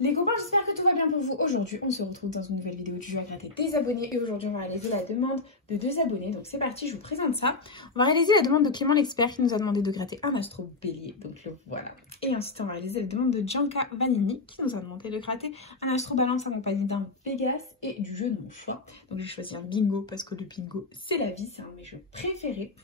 Les copains, j'espère que tout va bien pour vous. Aujourd'hui, on se retrouve dans une nouvelle vidéo du jeu à gratter des abonnés. Et aujourd'hui, on va réaliser la demande de 2 abonnés. Donc c'est parti, je vous présente ça. On va réaliser la demande de Clément l'expert qui nous a demandé de gratter un astro bélier. Donc le voilà. Et ensuite, on va réaliser la demande de Gianca Vanini qui nous a demandé de gratter un astro balance accompagné d'un Vegas et du jeu de mon choix. Donc j'ai choisi un bingo parce que le bingo, c'est la vie, c'est un de mes jeux préférés.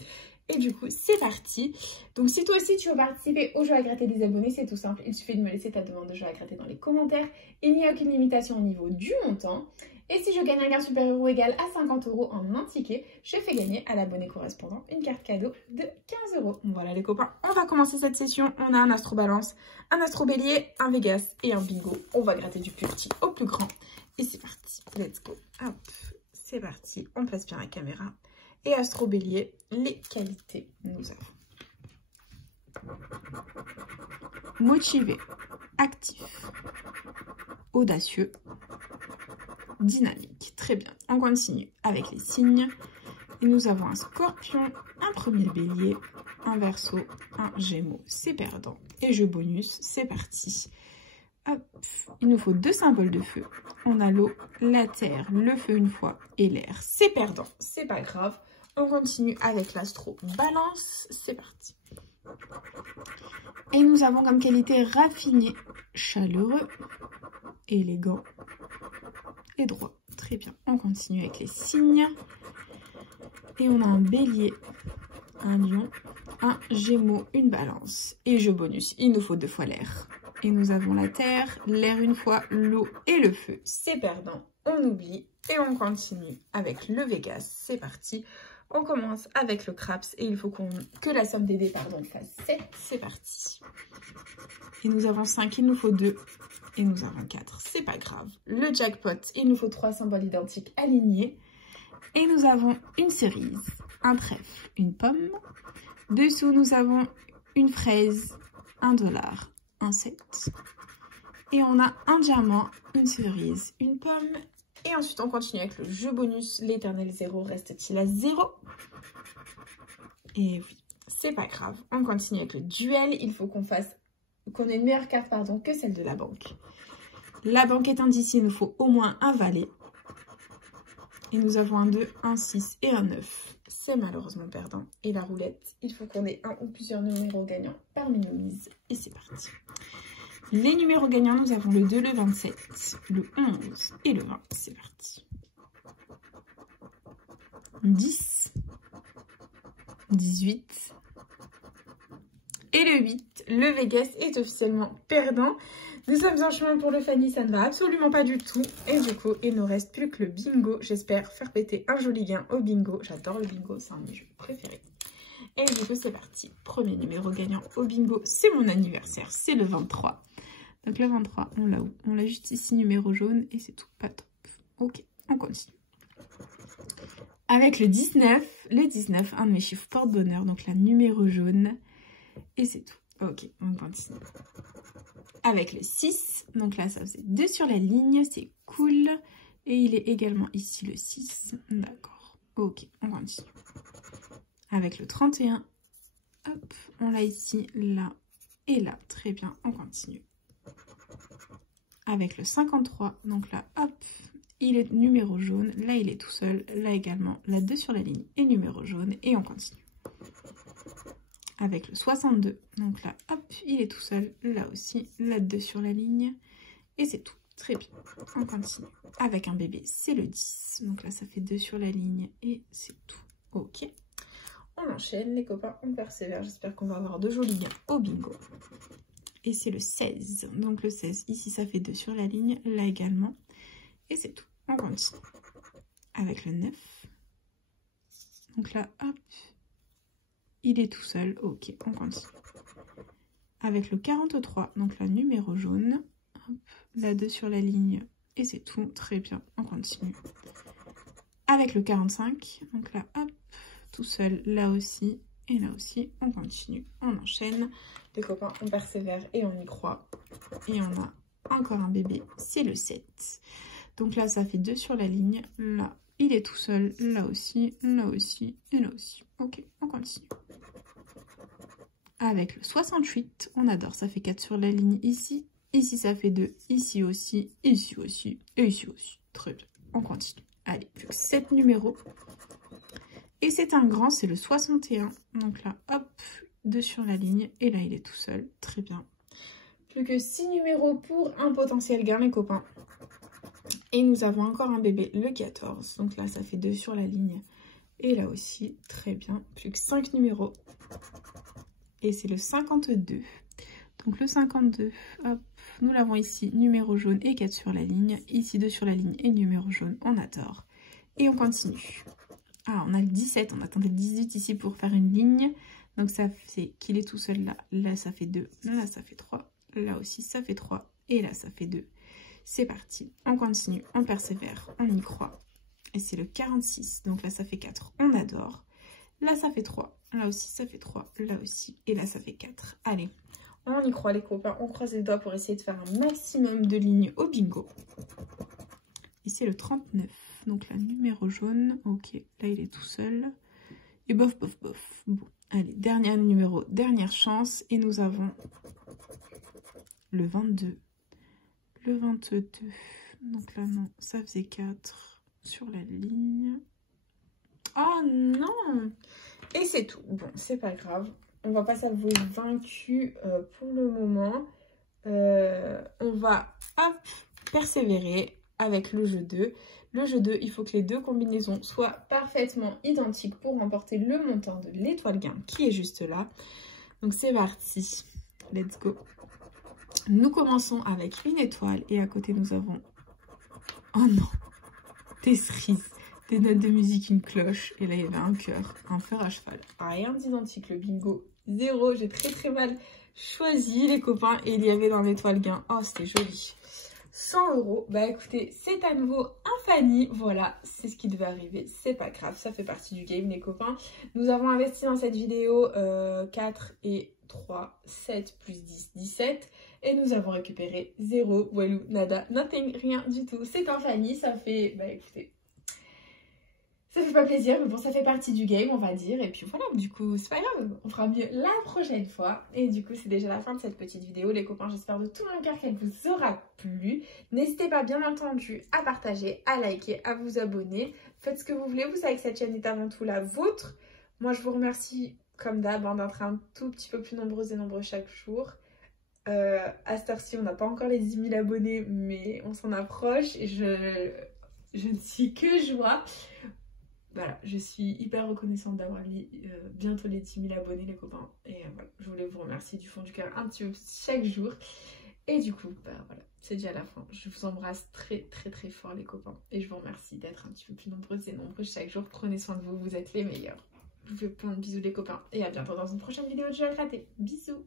Et du coup, c'est parti. Donc, si toi aussi tu veux participer au jeu à gratter des abonnés, c'est tout simple. Il suffit de me laisser ta demande de jeu à gratter dans les commentaires. Il n'y a aucune limitation au niveau du montant. Et si je gagne un gain supérieur ou égal à 50 € en un ticket, je fais gagner à l'abonné correspondant une carte cadeau de 15 €. Voilà les copains, on va commencer cette session. On a un astro balance, un astro bélier, un Vegas et un bingo. On va gratter du plus petit au plus grand. Et c'est parti, let's go. Hop, c'est parti, on place bien la caméra. Et astro bélier, les qualités, nous avons motivé, actif, audacieux, dynamique. Très bien, on continue avec les signes. Et nous avons un scorpion, un premier bélier, un verseau, un gémeaux, c'est perdant. Et jeu bonus, c'est parti. Hop. Il nous faut 2 symboles de feu. On a l'eau, la terre, le feu une fois et l'air. C'est perdant, c'est pas grave. On continue avec l'astro balance. C'est parti. Et nous avons comme qualité raffiné, chaleureux, élégant et droit. Très bien. On continue avec les signes. Et on a un bélier, un lion, un gémeaux, une balance. Et jeu bonus, il nous faut 2 fois l'air. Et nous avons la terre, l'air une fois, l'eau et le feu. C'est perdant, on oublie et on continue avec le Vegas. C'est parti. On commence avec le craps et il faut que la somme des dés fasse 7. C'est parti. Et nous avons 5, il nous faut 2. Et nous avons 4, c'est pas grave. Le jackpot, il nous faut 3 symboles identiques alignés. Et nous avons une cerise, un trèfle, une pomme. Dessous, nous avons une fraise, un dollar, un 7. Et on a un diamant, une cerise, une pomme. Et ensuite, on continue avec le jeu bonus. L'éternel 0 reste-t-il à 0? Et oui, c'est pas grave. On continue avec le duel. Il faut qu'on ait une meilleure carte que celle de la banque. La banque étant d'ici, il nous faut au moins un valet. Et nous avons un 2, un 6 et un 9. C'est malheureusement perdant. Et la roulette, il faut qu'on ait un ou plusieurs numéros gagnants parmi nos mises. Et c'est parti. Les numéros gagnants, nous avons le 2, le 27, le 11 et le 20. C'est parti. 10, 18 et le 8. Le Vegas est officiellement perdant. Nous sommes en chemin pour le Fanny, ça ne va absolument pas du tout. Et du coup, il ne nous reste plus que le bingo. J'espère faire péter un joli gain au bingo. J'adore le bingo, c'est un de mes jeux préférés. Et du coup, c'est parti. Premier numéro gagnant au bingo, c'est mon anniversaire, c'est le 23. Donc le 23, on l'a où? On l'a juste ici, numéro jaune, et c'est tout, pas top. Ok, on continue. Avec le 19, un de mes chiffres porte-bonheur, donc la numéro jaune, et c'est tout. Ok, on continue. Avec le 6, donc là ça faisait 2 sur la ligne, c'est cool. Et il est également ici le 6, d'accord. Ok, on continue. Avec le 31, hop, on l'a ici, là et là, très bien, on continue. Avec le 53, donc là, hop, il est numéro jaune, là il est tout seul, là également, là 2 sur la ligne et numéro jaune, et on continue. Avec le 62, donc là, hop, il est tout seul, là aussi, là 2 sur la ligne, et c'est tout, très bien, on continue. Avec un bébé, c'est le 10, donc là ça fait 2 sur la ligne, et c'est tout, ok. On enchaîne les copains, on persévère, j'espère qu'on va avoir de jolis gains au bingo. Et c'est le 16, donc le 16, ici ça fait 2 sur la ligne, là également, et c'est tout, on continue. Avec le 9, donc là, hop, il est tout seul, ok, on continue. Avec le 43, donc là, numéro jaune, hop, là 2 sur la ligne, et c'est tout, très bien, on continue. Avec le 45, donc là, hop, tout seul, là aussi, et là aussi, on continue, on enchaîne. Les copains, on persévère et on y croit. Et on a encore un bébé, c'est le 7. Donc là, ça fait 2 sur la ligne. Là, il est tout seul, là aussi, et là aussi. Ok, on continue. Avec le 68, on adore, ça fait 4 sur la ligne ici, Ici, ça fait 2. Ici aussi, et ici aussi. Très bien. On continue. Allez, plus que 7 numéros. Et c'est un grand, c'est le 61. Donc là, hop, 2 sur la ligne. Et là, il est tout seul. Très bien. Plus que 6 numéros pour un potentiel gain, les copains. Et nous avons encore un bébé, le 14. Donc là, ça fait 2 sur la ligne. Et là aussi, très bien. Plus que 5 numéros. Et c'est le 52. Donc le 52, hop, nous l'avons ici, numéro jaune et 4 sur la ligne. Ici, 2 sur la ligne et numéro jaune, on a tort. Et on continue. Ah, on a le 17, on attendait le 18 ici pour faire une ligne. Donc ça fait qu'il est tout seul là. Là, ça fait 2. Là, ça fait 3. Là aussi, ça fait 3. Et là, ça fait 2. C'est parti. On continue, on persévère, on y croit. Et c'est le 46. Donc là, ça fait 4. On adore. Là, ça fait 3. Là aussi, ça fait 3. Là aussi. Et là, ça fait 4. Allez, on y croit, les copains. On croise les doigts pour essayer de faire un maximum de lignes au bingo. Et c'est le 39. Donc là, numéro jaune. Ok, là, il est tout seul. Et bof, bof, bof. Bon, allez, dernier numéro, dernière chance. Et nous avons le 22. Le 22. Donc là, non, ça faisait 4 sur la ligne. Oh non! Et c'est tout. Bon, c'est pas grave. On va pas s'avouer vaincu pour le moment. On va persévérer avec le jeu 2. Le jeu 2, il faut que les deux combinaisons soient parfaitement identiques pour remporter le montant de l'étoile gain qui est juste là. Donc c'est parti. Let's go. Nous commençons avec une étoile et à côté nous avons... Oh non! Des cerises, des notes de musique, une cloche. Et là il y avait un cœur, un fer à cheval. Rien d'identique, le bingo 0. J'ai très mal choisi les copains et il y avait dans l'étoile gain. Oh c'était joli. 100 €. Bah écoutez, c'est à nouveau un Fanny. Voilà, c'est ce qui devait arriver. C'est pas grave, ça fait partie du game les copains. Nous avons investi dans cette vidéo 4 et 3, 7 plus 10, 17. Et nous avons récupéré 0, walou, nada, nothing, rien du tout. C'est un Fanny, ça fait... Bah écoutez, ça fait pas plaisir, mais bon, ça fait partie du game, on va dire. Et puis voilà, du coup, c'est pas grave, on fera mieux la prochaine fois. Et du coup, c'est déjà la fin de cette petite vidéo, les copains. J'espère de tout mon cœur qu'elle vous aura plu. N'hésitez pas, bien entendu, à partager, à liker, à vous abonner. Faites ce que vous voulez, vous savez que cette chaîne est avant tout la vôtre. Moi, je vous remercie, comme d'hab, d'être un tout petit peu plus nombreuses et nombreux chaque jour. À cette heure-ci, on n'a pas encore les 10 000 abonnés, mais on s'en approche et je ne suis que joie. Voilà, je suis hyper reconnaissante d'avoir bientôt les 10 000 abonnés, les copains. Et voilà, je voulais vous remercier du fond du cœur un petit peu chaque jour. Et du coup, bah voilà, c'est déjà la fin. Je vous embrasse très fort, les copains. Et je vous remercie d'être un petit peu plus nombreuses et nombreux chaque jour. Prenez soin de vous, vous êtes les meilleurs. Je vous fais plein de bisous, les copains. Et à bientôt dans une prochaine vidéo de jeu à gratter. Bisous!